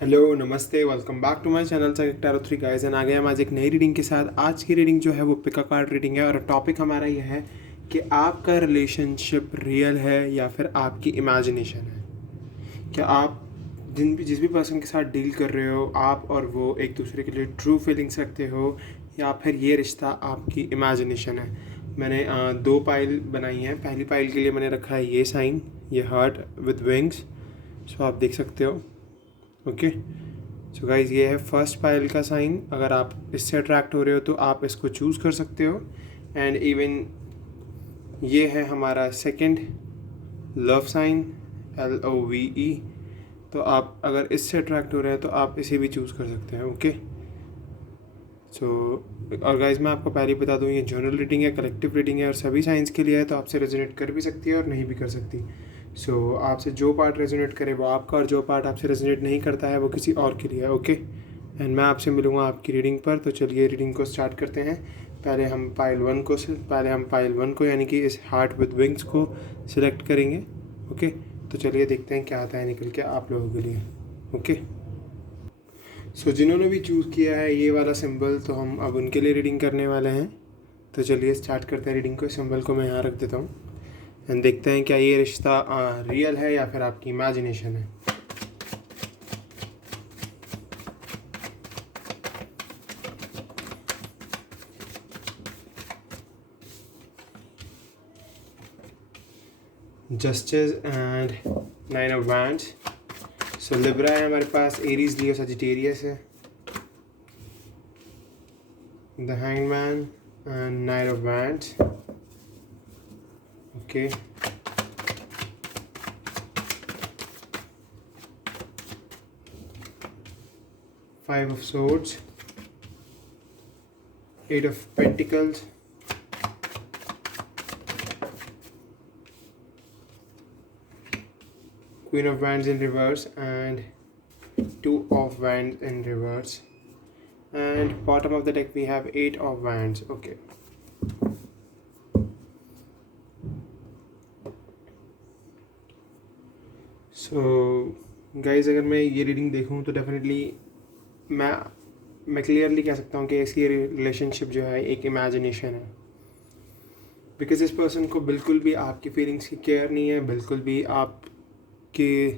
Hello नमस्ते, welcome back to my channel psychic tarot 3 guys. And आ गए हम आज एक नई रीडिंग के साथ। आज की रीडिंग जो है वो पिका कार्ड रीडिंग है और टॉपिक हमारा ये है कि आपका रिलेशनशिप रियल है या फिर आपकी इमेजिनेशन है। क्या आप जिस भी पर्सन के साथ डील कर रहे हो, आप और वो एक दूसरे के लिए ट्रू फीलिंग्स रखते हो या फिर ये रिश्ता आपकी इमेजिनेशन है। मैंने दो पाइल बनाई हैं। पहली पाइल के लिए मैंने रखा है ये साइन, ये हार्ट विद विंग्स। सो आप देख सकते हो। ओके, सो गाइज ये है फर्स्ट पाइल का साइन। अगर आप इससे अट्रैक्ट हो रहे हो तो आप इसको चूज़ कर सकते हो। एंड इवन ये है हमारा सेकंड लव साइन, LOVE। तो आप अगर इससे अट्रैक्ट हो रहे हैं तो आप इसे भी चूज़ कर सकते हैं। ओके, सो और गाइज मैं आपको पहले बता दूँ, ये जनरल रीडिंग है, कलेक्टिव रीडिंग है और सभी साइंस के लिए है। तो आपसे रेजोनेट कर भी सकती है और नहीं भी कर सकती। सो आपसे जो पार्ट रेजोनेट करे वो आपका, और जो पार्ट आपसे रेजोनेट नहीं करता है वो किसी और के लिए है। ओके, एंड मैं आपसे मिलूँगा आपकी रीडिंग पर। तो चलिए रीडिंग को स्टार्ट करते हैं। पहले हम पाइल वन को यानी कि इस हार्ट विद विंग्स को सिलेक्ट करेंगे। ओके, तो चलिए देखते हैं क्या आता है निकल के आप लोगों के लिए। ओके, सो जिन्होंने भी चूज़ किया है ये वाला सिंबल, तो हम अब उनके लिए रीडिंग करने वाले हैं। तो चलिए स्टार्ट करते हैं रीडिंग को। सिंबल को मैं यहाँ रख देता हूँ एंड देखते हैं क्या ये रिश्ता रियल है या फिर आपकी इमेजिनेशन है। Justice and 9 of wands. So Libra है हमारे पास, एरीज, लियो, सजिटेरियस है, the hangman and 9 of wands. Okay, five of swords, 8 of pentacles, Queen of Wands in reverse and 2 of Wands in reverse, and bottom of the deck we have 8 of Wands. Okay, so guys अगर मैं ये reading देखूँ तो definitely मैं clearly कह सकता हूँ कि इसकी रिलेशनशिप जो है एक इमेजिनेशन है। बिकॉज इस पर्सन को बिल्कुल भी आपकी फीलिंग्स की केयर नहीं है, बिल्कुल भी आप के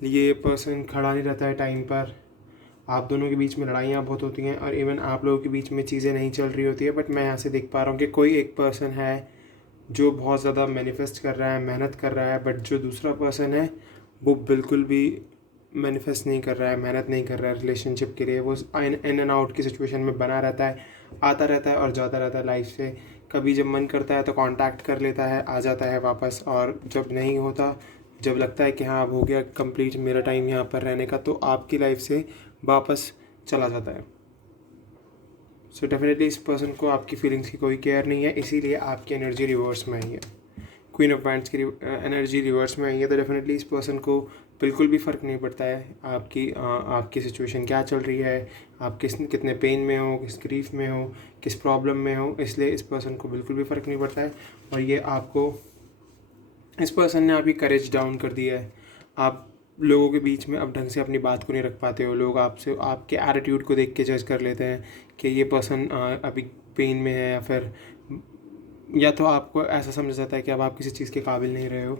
लिए पर्सन खड़ा नहीं रहता है टाइम पर। आप दोनों के बीच में लड़ाइयाँ बहुत होती हैं और इवन आप लोगों के बीच में चीज़ें नहीं चल रही होती है। बट मैं यहाँ से देख पा रहा हूँ कि कोई एक पर्सन है जो बहुत ज़्यादा मैनिफेस्ट कर रहा है, मेहनत कर रहा है, बट जो दूसरा पर्सन है वो बिल्कुल भी मैनिफेस्ट नहीं कर रहा है, मेहनत नहीं कर रहा है रिलेशनशिप के लिए। वो इन एंड आउट की सिचुएशन में बना रहता है, आता रहता है और जाता रहता है लाइफ से। कभी जब मन करता है तो कांटेक्ट कर लेता है, आ जाता है वापस, और जब नहीं होता, जब लगता है कि हाँ अब हो गया कंप्लीट मेरा टाइम यहाँ पर रहने का, तो आपकी लाइफ से वापस चला जाता है। सो डेफिनेटली इस पर्सन को आपकी फीलिंग्स की कोई केयर नहीं है, इसीलिए आपकी एनर्जी रिवर्स में आई है। क्वीन ऑफ वैंड्स की एनर्जी रिवर्स में आई है, तो डेफिनेटली इस पर्सन को बिल्कुल भी फ़र्क नहीं पड़ता है आपकी सिचुएशन क्या चल रही है, आप कितने पेन में हो, किस ग्रीफ में हो, किस प्रॉब्लम में हो। इसलिए इस पर्सन को बिल्कुल भी फ़र्क नहीं पड़ता है। और ये आपको, इस पर्सन ने आपकी करेज डाउन कर दिया है। आप लोगों के बीच में अब ढंग से अपनी बात को नहीं रख पाते हो। लोग आपसे आपके एटीट्यूड को देख के जज कर लेते हैं कि ये पर्सन अभी पेन में है, या तो आपको ऐसा समझा जाता है कि अब आप किसी चीज़ के काबिल नहीं रहे हो।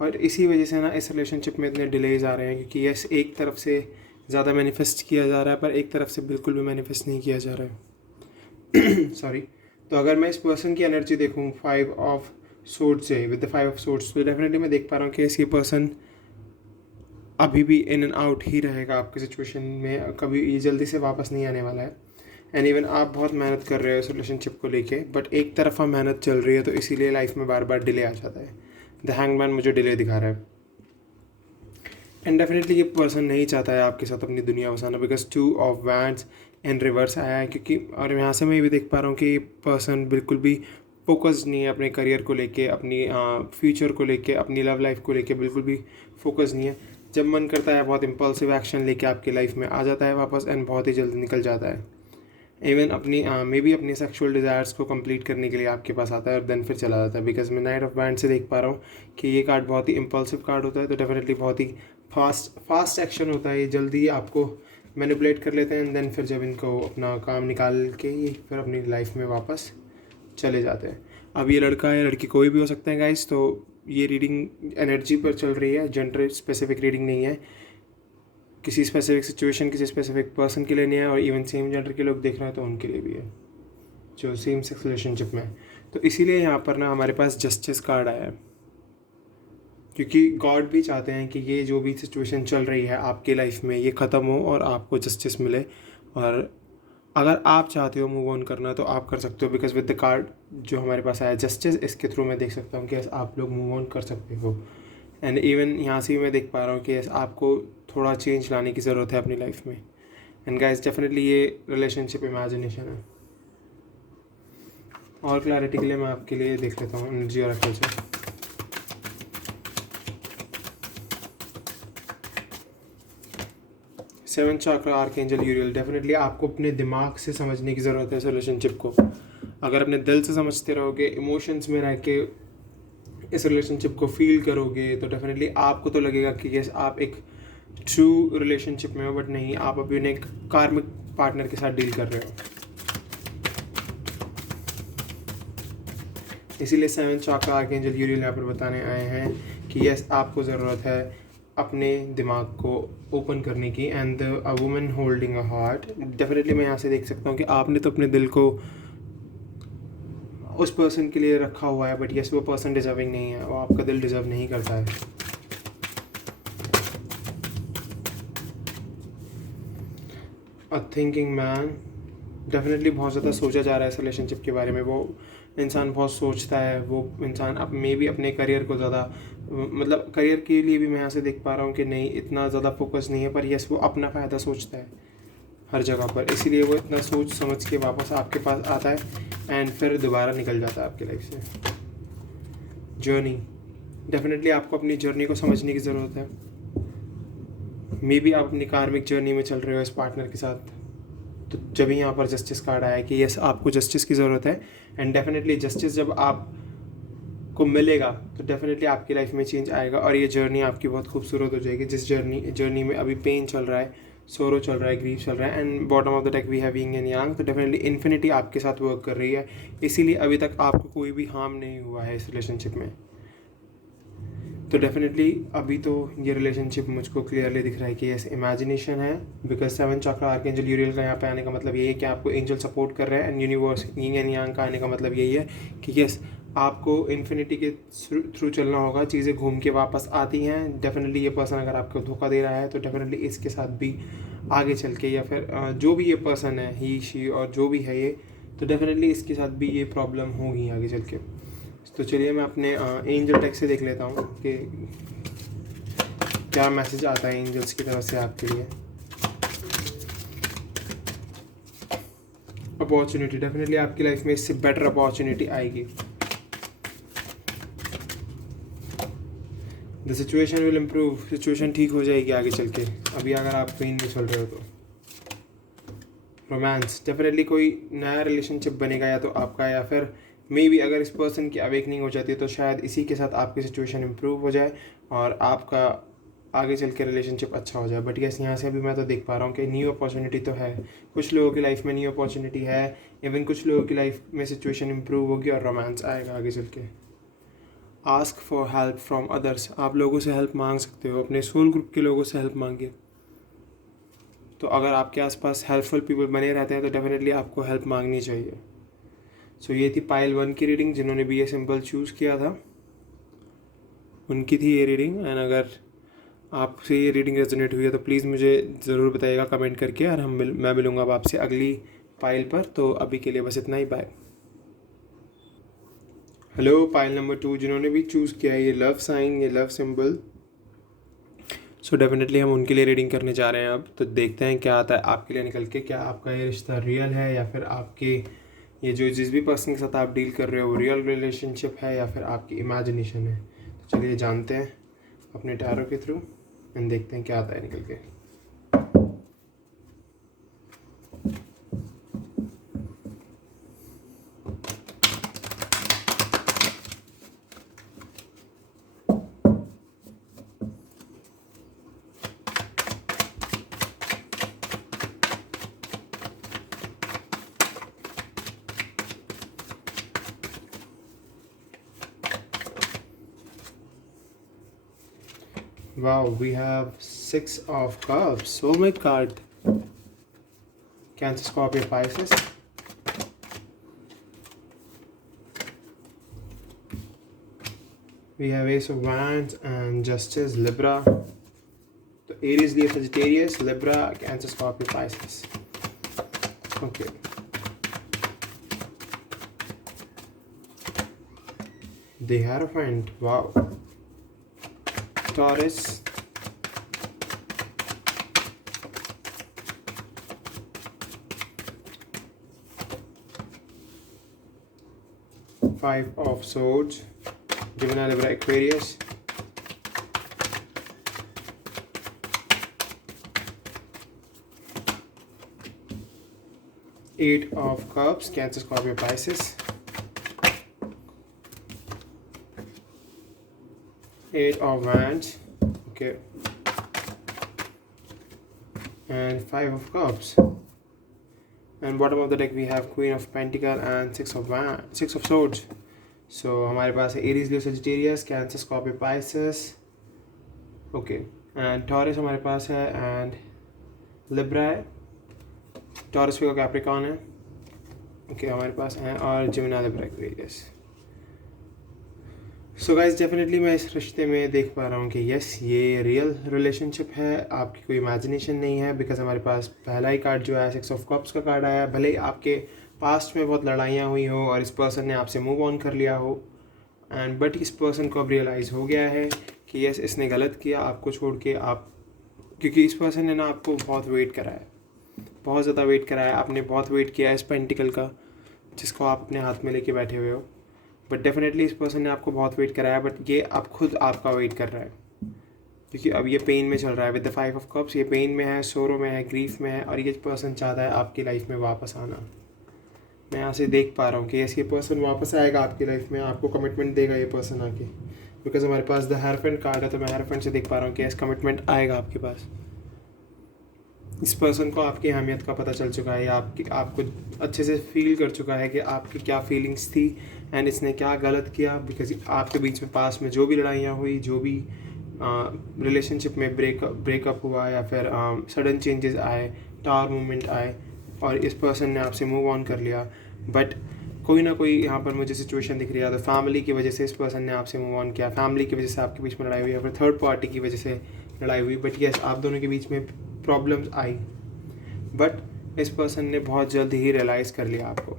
और इसी वजह से ना इस रिलेशनशिप में इतने डिलेज आ रहे हैं, क्योंकि यस एक तरफ से ज़्यादा मैनिफेस्ट किया जा रहा है पर एक तरफ से बिल्कुल भी मैनिफेस्ट नहीं किया जा रहा है। सॉरी। तो अगर मैं इस पर्सन की एनर्जी देखूँ 5 ऑफ सोर्ड से, विद द 5 ऑफ सोर्ड्स, तो डेफिनेटली मैं देख पा रहा हूँ कि ये पर्सन अभी भी इन एंड आउट ही रहेगा आपकी सिचुएशन में, कभी ये जल्दी से वापस नहीं आने वाला है। एंड इवन आप बहुत मेहनत कर रहे हो इस रिलेशनशिप को लेके, बट एक तरफा मेहनत चल रही है, तो इसीलिए लाइफ में बार बार डिले आ जाता है। द हैंगमैन मुझे डिले दिखा रहा है। एंड डेफिनेटली ये पर्सन नहीं चाहता है आपके साथ अपनी दुनिया बसाना, because 2 of wands in reverse आया है। क्योंकि और यहाँ से मैं ये भी देख पा रहा हूँ कि ये पर्सन बिल्कुल भी फोकस्ड नहीं है अपने करियर को लेके, अपनी फ्यूचर को लेके, अपनी लव लाइफ को लेके बिल्कुल भी फोकस नहीं है। जब मन करता है बहुत इम्पल्सिव एक्शन लेके आपकी लाइफ में आ जाता है वापस, एंड बहुत ही जल्दी निकल जाता है। इवन अपनी मे बी अपनी सेक्सुअल डिज़ायर्स को कंप्लीट करने के लिए आपके पास आता है और देन फिर चला जाता है। बिकॉज मैं नाइट ऑफ वैंड से देख पा रहा हूँ कि ये कार्ड बहुत ही इम्पल्सिव कार्ड होता है, तो डेफिनेटली बहुत ही फास्ट फास्ट एक्शन होता है, ये जल्दी आपको मैनिपुलेट कर लेते हैं एंड देन फिर जब इनको अपना काम निकाल के ये फिर अपनी लाइफ में वापस चले जाते हैं। अब ये लड़का या लड़की कोई भी हो सकते हैं गाइस, तो ये रीडिंग एनर्जी पर चल रही है, जेंडर स्पेसिफिक रीडिंग नहीं है, किसी स्पेसिफिक सिचुएशन किसी स्पेसिफिक पर्सन के लिए नहीं है, और इवन सेम जेंडर के लोग देख रहे हैं तो उनके लिए भी है जो सेम सेक्स रिलेशनशिप में है। तो इसीलिए यहाँ पर ना हमारे पास जस्टिस कार्ड आया है, क्योंकि गॉड भी चाहते हैं कि ये जो भी सिचुएशन चल रही है आपके लाइफ में ये ख़त्म हो और आपको जस्टिस मिले। और अगर आप चाहते हो मूव ऑन करना तो आप कर सकते हो, बिकॉज विद द कार्ड जो हमारे पास आया जस्टिस, इसके थ्रू मैं देख सकता हूँ कि आप लोग मूव ऑन कर सकते हो। एंड इवन यहाँ से भी मैं देख पा रहा हूँ कि आपको थोड़ा चेंज लाने की ज़रूरत है अपनी लाइफ में। एंड गाइस डेफिनेटली ये रिलेशनशिप इमेजिनेशन है। और क्लैरिटी के लिए मैं आपके लिए देख लेता हूँ एनर्जी और अकल से। सेवन चक्र आर्कएंजल यूरियल, डेफिनेटली आपको अपने दिमाग से समझने की ज़रूरत है इस रिलेशनशिप को। अगर अपने दिल से समझते रहोगे, इमोशंस में रह के इस रिलेशनशिप को फील करोगे, तो डेफिनेटली आपको तो लगेगा कि यस आप एक ट्रू रिलेशनशिप में हो, बट नहीं, आप अभी एक कार्मिक पार्टनर के साथ डील कर रहे हो। इसीलिए सेवन चक्र आर्कएंजल यूरियल यहाँ पर बताने आए हैं कि यस आपको ज़रूरत है अपने दिमाग को ओपन करने की। And a woman holding a heart, definitely मैं यहाँ से देख सकता हूँ कि आपने तो अपने दिल को उस पर्सन के लिए रखा हुआ है, बट यस वो पर्सन डिजर्विंग नहीं है, वो आपका दिल डिजर्व नहीं करता है। अ थिंकिंग मैन, डेफिनेटली बहुत ज़्यादा सोचा जा रहा है इस रिलेशनशिप के बारे में। वो इंसान बहुत सोचता है, वो इंसान अब मे भी अपने करियर को ज़्यादा, मतलब करियर के लिए भी मैं यहाँ से देख पा रहा हूँ कि नहीं इतना ज़्यादा फोकस नहीं है, पर यस वो अपना फ़ायदा सोचता है हर जगह पर, इसीलिए वो इतना सोच समझ के वापस आपके पास आता है एंड फिर दोबारा निकल जाता है आपकी लाइफ से। जर्नी, डेफिनेटली आपको अपनी जर्नी को समझने की ज़रूरत है। मे बी आप अपनी कार्मिक जर्नी में चल रहे हो इस पार्टनर के साथ, तो जब ही यहाँ पर जस्टिस कार्ड आया कि यस आपको जस्टिस की ज़रूरत है। एंड डेफिनेटली जस्टिस जब आप को मिलेगा तो डेफिनेटली आपकी लाइफ में चेंज आएगा और ये जर्नी आपकी बहुत खूबसूरत हो जाएगी। जिस जर्नी में अभी पेन चल रहा है, सोरो चल रहा है, ग्रीफ चल रहा है, and bottom of the deck we have yin and yang, तो डेफिनेटली इन्फिनिटी आपके साथ वर्क कर रही है। इसीलिए अभी तक आपको कोई भी हार्म नहीं हुआ है इस रिलेशनशिप में। तो डेफिनेटली अभी तो ये रिलेशनशिप मुझको क्लियरली दिख रहा है कि यस इमेजिनेशन है, बिकॉज सेवन चक्र आर्कएंजल यूरियल का यहाँ पे आने का मतलब यही है कि आपको एंजल सपोर्ट कर रहे हैं, एंड यूनिवर्स यिंग एंड यांग का आने का मतलब यही है कि यस आपको इन्फिनिटी के थ्रू चलना होगा, चीज़ें घूम के वापस आती हैं। डेफिनेटली ये पर्सन अगर आपको धोखा दे रहा है तो डेफिनेटली इसके साथ भी आगे चल के, या फिर जो भी ये पर्सन है, ही शी और जो भी है ये, तो डेफिनेटली इसके साथ भी ये प्रॉब्लम होगी आगे चल के। तो चलिए मैं अपने एंजल टेक से देख लेता हूँ कि क्या मैसेज आता है एंजल्स की तरफ से आपके लिए। अपॉर्चुनिटी, डेफिनेटली आपकी लाइफ में इससे बेटर अपॉर्चुनिटी आएगी। The situation will improve, situation ठीक हो जाएगी आगे चल के, अभी अगर आप पेन में चल रहे हो तो। रोमांस, डेफिनेटली कोई नया रिलेशनशिप बनेगा या तो आपका, या फिर मे बी अगर इस पर्सन की अवेकनिंग हो जाती है तो शायद इसी के साथ आपकी सिचुएशन इम्प्रूव हो जाए और आपका आगे चल के रिलेशनशिप अच्छा हो जाए। बट यस यहाँ से अभी मैं तो देख पा रहा हूँ कि न्यू अपॉर्चुनिटी तो है, कुछ लोगों की लाइफ में न्यू अपॉर्चुनिटी है, इवन कुछ लोगों की लाइफ में सिचुएशन इम्प्रूव होगी और रोमांस आएगा आगे चल के। Ask for help from others, आप लोगों से हेल्प मांग सकते हो, अपने सोल ग्रुप के लोगों से हेल्प मांगिए। तो अगर आपके आसपास हेल्पफुल पीपल बने रहते हैं तो डेफिनेटली आपको हेल्प मांगनी चाहिए। सो ये थी पाइल 1 की रीडिंग, जिन्होंने भी ये सिंबल चूज़ किया था उनकी थी ये रीडिंग। एंड अगर आपसे ये रीडिंग रेजोनेट हुई है तो प्लीज़ मुझे ज़रूर बताइएगा कमेंट करके, और मैं मिलूँगा अब आपसे अगली पाइल पर। तो अभी के लिए बस इतना ही, बाय। हेलो पाइल नंबर 2, जिन्होंने भी चूज़ किया है ये लव साइन, ये लव सिंबल, सो डेफिनेटली हम उनके लिए रीडिंग करने जा रहे हैं अब। तो देखते हैं क्या आता है आपके लिए निकल के, क्या आपका ये रिश्ता रियल है या फिर आपके ये जो जिस भी पर्सन के साथ आप डील कर रहे हो वो रियल रिलेशनशिप है या फिर आपकी इमेजिनेशन है। तो चलिए जानते हैं अपने टैरो के थ्रू एंड देखते हैं क्या आता है निकल के। Wow, we have 6 of Cups. Soulmate card. Cancer, Scorpio, Pisces. We have Ace of Wands and Justice, Libra. So Aries, Leo, Sagittarius, Libra, Cancer, Scorpio, Pisces. Okay. The Hierophant. Wow. Taurus. Five of Swords. Gemini, Libra, Aquarius. Eight of Cups, Cancer, Scorpio, Pisces. Eight of Wands. Okay. And Five of Cups. And bottom of the deck we have Queen of Pentacles and Six of Swords. So हमारे पास है Aries, Leo, Sagittarius, Cancer, Scorpio, Pisces. Okay. And Taurus हमारे पास है and Libra है. Taurus भी Capricorn है. Okay, हमारे पास है और Gemini, Libra, Aquarius. So guys definitely मैं इस रिश्ते में देख पा रहा हूँ कि यस ये रियल रिलेशनशिप है, आपकी कोई इमेजिनेशन नहीं है। बिकॉज हमारे पास पहला ही कार्ड जो है 6 of Cups का कार्ड आया। भले ही आपके पास्ट में बहुत लड़ाइयाँ हुई हो और इस पर्सन ने आपसे मूव ऑन कर लिया हो एंड बट इस पर्सन को अब रियलाइज़ हो गया है कि यस इसने गलत किया आपको छोड़ के, आप क्योंकि इस पर्सन ने ना आपको बहुत वेट कराया, बहुत ज़्यादा वेट कराया। आपने बहुत वेट किया इस पेंटिकल का जिसको आप अपने हाथ में लेके बैठे हुए हो। बट डेफिनेटली इस पर्सन ने आपको बहुत वेट कराया, बट ये अब खुद आपका वेट कर रहा है क्योंकि अब ये पेन में चल रहा है। विद द 5 of Cups ये पेन में है, सोरो में है, ग्रीफ में है और ये पर्सन चाहता है आपकी लाइफ में वापस आना। मैं यहाँ से देख पा रहा हूँ कि ये पर्सन वापस आएगा आपकी लाइफ में, आपको कमिटमेंट देगा ये पर्सन आके। बिकॉज हमारे पास द हेयरफेंट कार्ड है तो मैं हेयरफेंट से देख पा रहा हूँ कि इस कमिटमेंट आएगा आपके पास। इस पर्सन को आपकी अहमियत का पता चल चुका है या आपको अच्छे से फील कर चुका है कि आपकी क्या फीलिंग्स थी एंड इसने क्या गलत किया। बिकॉज आपके बीच में पास में जो भी लड़ाइयाँ हुई, जो भी रिलेशनशिप में ब्रेकअप हुआ या फिर सडन चेंजेस आए, टावर मूवमेंट आए और इस पर्सन ने आपसे मूव ऑन कर लिया। बट कोई ना कोई यहाँ पर मुझे सिचुएशन दिख रही है, तो फैमिली की वजह से इस पर्सन ने आपसे मूव ऑन किया, फैमिली की वजह से आपके बीच में लड़ाई हुई या फिर थर्ड पार्टी की वजह से लड़ाई हुई। बट यस आप दोनों के बीच में प्रॉब्लम्स आई, बट इस पर्सन ने बहुत जल्द ही रियलाइज़ कर लिया आपको।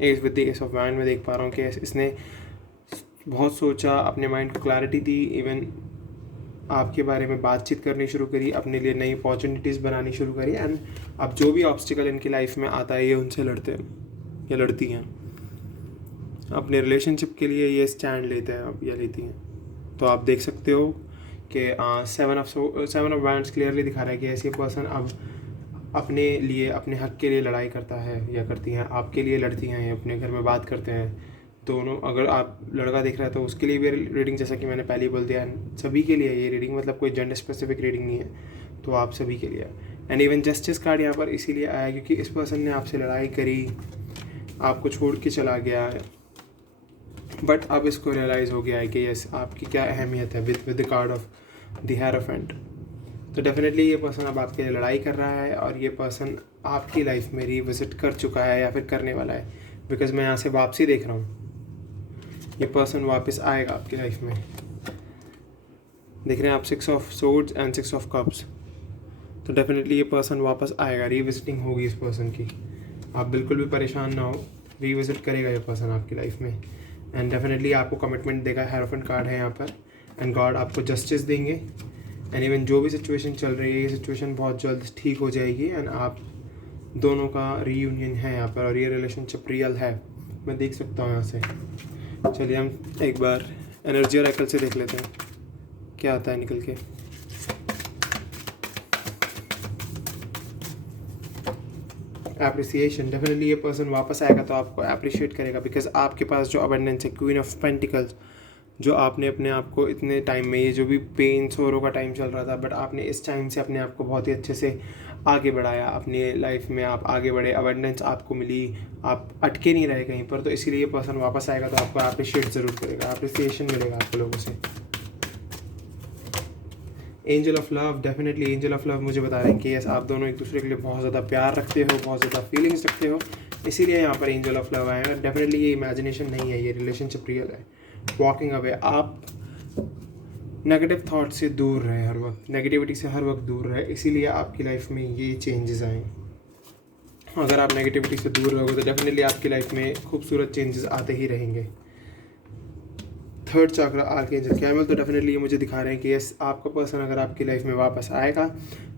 Ace with the ace of wand में देख पा रहा हूँ कि इसने बहुत सोचा, अपने माइंड को क्लैरिटी दी, इवन आपके बारे में बातचीत करनी शुरू करी, अपने लिए नई अपॉर्चुनिटीज़ बनानी शुरू करी एंड अब जो भी ऑब्स्टिकल इनकी लाइफ में आता है ये उनसे लड़ते हैं या लड़ती हैं। अपने रिलेशनशिप के लिए ये स्टैंड लेते हैं अब या लेती हैं। तो आप देख सकते हो कि 7 of Wands क्लियरली दिखा रहा है कि ऐसे पर्सन अब अपने लिए, अपने हक के लिए लड़ाई करता है या करती हैं, आपके लिए लड़ती हैं, अपने घर में बात करते हैं दोनों। अगर आप लड़का देख रहा है तो उसके लिए भी रीडिंग, जैसा कि मैंने पहले ही बोल दिया, सभी के लिए ये रीडिंग, मतलब कोई जेंडर स्पेसिफिक रीडिंग नहीं है, तो आप सभी के लिए। एंड इवन जस्टिस कार्ड यहाँ पर इसीलिए आया क्योंकि इस पर्सन ने आपसे लड़ाई करी, आपको छोड़ के चला गया है, बट अब इसको रियलाइज़ हो गया है कि यस आपकी क्या अहमियत है with the card of the hierophant. तो डेफिनेटली ये पर्सन अब आपके लिए लड़ाई कर रहा है और ये पर्सन आपकी लाइफ में रिविजिट कर चुका है या फिर करने वाला है। बिकॉज मैं यहाँ से वापसी देख रहा हूँ, ये पर्सन वापस आएगा आपकी लाइफ में। देख रहे हैं आप 6 of Swords and 6 of Cups, तो डेफिनेटली ये पर्सन वापस आएगा, रिविजिटिंग होगी इस पर्सन की। आप बिल्कुल भी परेशान ना हो, रिविजिट करेगा ये पर्सन आपकी लाइफ में एंड डेफिनेटली आपको कमिटमेंट देगा। हेयरफेंट कार्ड है यहाँ पर एंड गॉड आपको जस्टिस देंगे एंड इवन जो भी सिचुएशन चल रही है ये सिचुएशन बहुत जल्द ठीक हो जाएगी एंड आप दोनों का रीयूनियन है यहाँ पर और ये रिलेशनशिप रियल है, मैं देख सकता हूँ यहाँ से। चलिए हम एक बार एनर्जी और एकल से देख लेते हैं क्या आता है निकल के। एप्रिसिएशन, डेफिनेटली ये पर्सन वापस आएगा तो आपको अप्रिशिएट करेगा बिकॉज आपके पास जो अबंडेंस है, क्वीन ऑफ पेंटिकल्स, जो आपने अपने आप को इतने टाइम में, ये जो भी पेन सोरो का टाइम चल रहा था, बट आपने इस टाइम से अपने आप को बहुत ही अच्छे से आगे बढ़ाया, अपनी लाइफ में आप आगे बढ़े, अबंडेंस आपको मिली, आप अटके नहीं रहे कहीं पर, तो इसीलिए ये पर्सन वापस आएगा तो आपको अप्रिशिएट ज़रूर करेगा, अप्रिसिएशन मिलेगा आपको लोगों से। Angel of love, definitely angel of love मुझे बता रहे हैं कि यस आप दोनों एक दूसरे के लिए बहुत ज़्यादा प्यार रखते हो, बहुत ज़्यादा फीलिंग्स रखते हो, इसीलिए यहाँ पर एंजल ऑफ लव आएगा। डेफिनेटली ये इमेजिनेशन नहीं है, ये रिलेशनशिप रियल है। वॉकिंग अवे, आप नेगेटिव थॉट से दूर रहे, हर वक्त नेगेटिविटी से हर वक्त दूर रहे, इसीलिए आपकी लाइफ में ये चेंजेस आए। अगर आप नेगेटिविटी से दूर रहोगे तो डेफिनेटली आपकी लाइफ में खूबसूरत चेंजेस आते ही रहेंगे। थर्ड चक्र आर्कएंजल कैमल, तो डेफिनेटली ये मुझे दिखा रहे हैं कि यस आपका पर्सन अगर आपकी लाइफ में वापस आएगा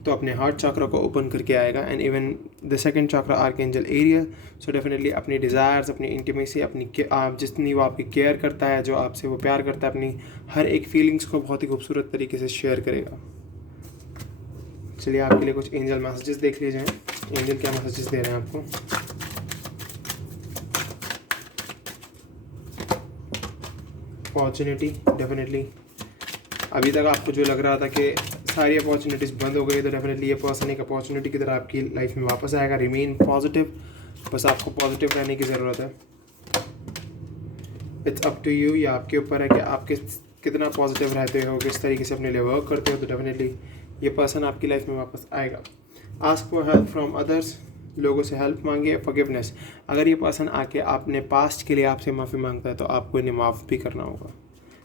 तो अपने हार्ट चक्र को ओपन करके आएगा। एंड इवन द सेकंड चक्र आर्कएंजल एरियल, सो डेफिनेटली अपनी डिज़ायर्स, अपनी इंटीमेसी, अपनी आप जितनी वो आपकी केयर करता है, जो आपसे वो प्यार करता है, अपनी हर एक फीलिंग्स को बहुत ही खूबसूरत तरीके से शेयर करेगा। चलिए आपके लिए कुछ एंजल मैसेजेस देख लीजिए, एंजल क्या मैसेजेस दे रहे हैं आपको। अपॉर्चुनिटी, डेफिनेटली अभी तक आपको जो लग रहा था कि सारी अपॉर्चुनिटीज़ बंद हो गई, तो डेफिनेटली ये पर्सन एक अपॉर्चुनिटी की तरह आपकी लाइफ में वापस आएगा। रिमेन पॉजिटिव, बस आपको पॉजिटिव रहने की ज़रूरत है। इट्स अप टू यू, ये आपके ऊपर है कि आप कितना पॉजिटिव रहते हो, किस तरीके से अपने लिए वर्क करते हो, तो डेफिनेटली ये पर्सन आपकी लाइफ में वापस आएगा। Ask for help from others, लोगों से हेल्प मांगिए। फॉरगिवनेस, अगर ये पर्सन आके आपने पास्ट के लिए आपसे माफ़ी मांगता है तो आपको इन्हें माफ़ भी करना होगा,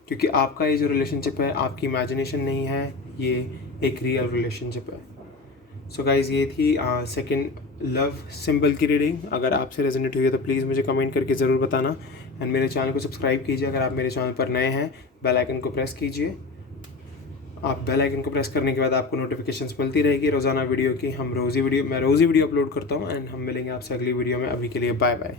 क्योंकि आपका ये जो रिलेशनशिप है आपकी इमेजिनेशन नहीं है, ये एक रियल रिलेशनशिप है। सो गाइज़ ये थी सेकंड लव सिंबल की रीडिंग। अगर आपसे रेजोनेट हुई है तो प्लीज़ मुझे कमेंट करके ज़रूर बताना। एंड मेरे चैनल को सब्सक्राइब कीजिए। अगर आप मेरे चैनल पर नए हैं, बेल आइकन को प्रेस कीजिए। आप बेल आइकन को प्रेस करने के बाद आपको नोटिफिकेशंस मिलती रहेगी रोज़ाना वीडियो की। मैं रोज़ी वीडियो अपलोड करता हूँ। एंड हम मिलेंगे आपसे अगली वीडियो में। अभी के लिए बाय बाय।